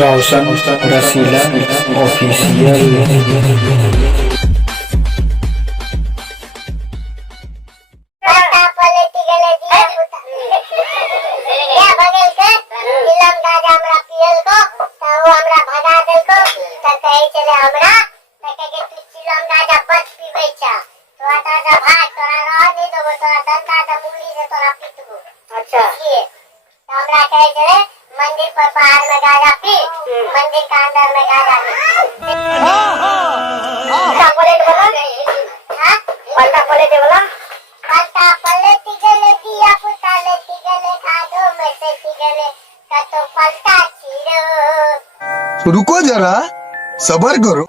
रोशन रसीला official. मंदिर पर बाहर में गाजा पी, मंदिर का अंदर में गाजा बोले तो बोला, पलटा पलटे बोला, पलटा पलटी गले दिया पुता लेती गले खादो में से गले का तो पलटा चीरो। रुको जरा, सबर करो।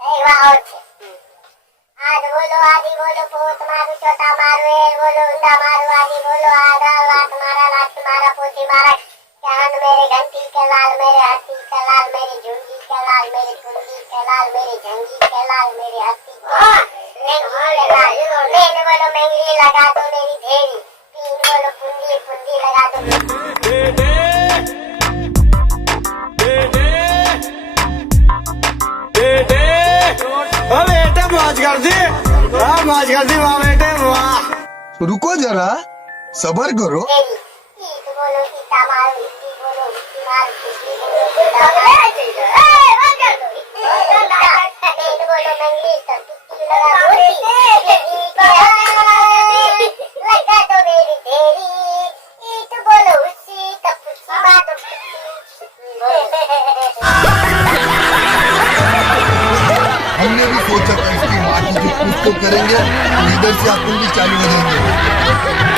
आज बोलो आदि बोलो पोत मारू छोटा मारू एल बोलो उंडा मारू आदि बोलो आधा लात मारा पोती मारा चांद मेरे घंटी के लाल मेरे हाथी के लाल मेरी झुंगी के लाल मेरी कुंडी के लाल मेरी झंगी के लाल मेरी हाथी के लाल मेन बोलो मेंगली लगा दो मेरी ढेरी तीन बोलो पुंडी पुंडी लगा दो। बेटे मौज कर दी, मौज कर दी वाह बेटे वाह। रुको जरा, सबर करो। बोलो सीता मारो हिंदी बोलो हिंदी मारो बोलो मंगली तो लगा दो मेरी ढेरी ईट बोलो उसी तब बात हमने भी सोचा कि इसकी माँ की जो कुछ तो करेंगे, इधर से अपन भी चालू हो जाएंगे।